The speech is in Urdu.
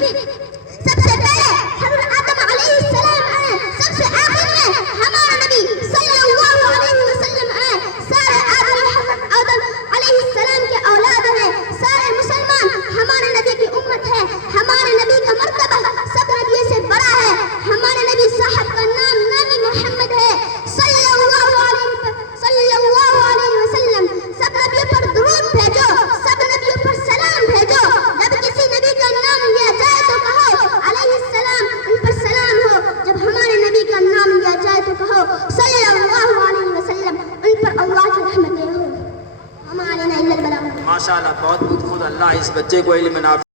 نبی سب سے پہلے حضرت آدم علیہ السلام آئے، سب سے آخر میں ہمارا نبی صلی اللہ علیہ وسلم آئے. سارے آدمی حضرت آدم علیہ السلام کے اولاد ہیں. سارے مسلمان ہمارے نبی کی امت ہے. ہمارے نبی کا مرتبہ سب نبی سے بڑا ہے. ہمارے نبی صاحب کا نام نبی محمد ہے صلی اللہ علیہ وسلم. سب نبیوں پر درود بھیجو، سب نبیوں پر سلام بھیجو. جب کسی نبی کا نام لیا جائے تو کہو علیہ السلام، ان پر سلام ہو. جب ہمارے نبی کا نام لیا جائے تو کہو صلی اللہ علیہ وسلم، ان پر اللہ کی رحمتیں ہو. ہمارے نبی ماشاء اللہ، بہت خوب. اللہ اس بچے کو علم نافع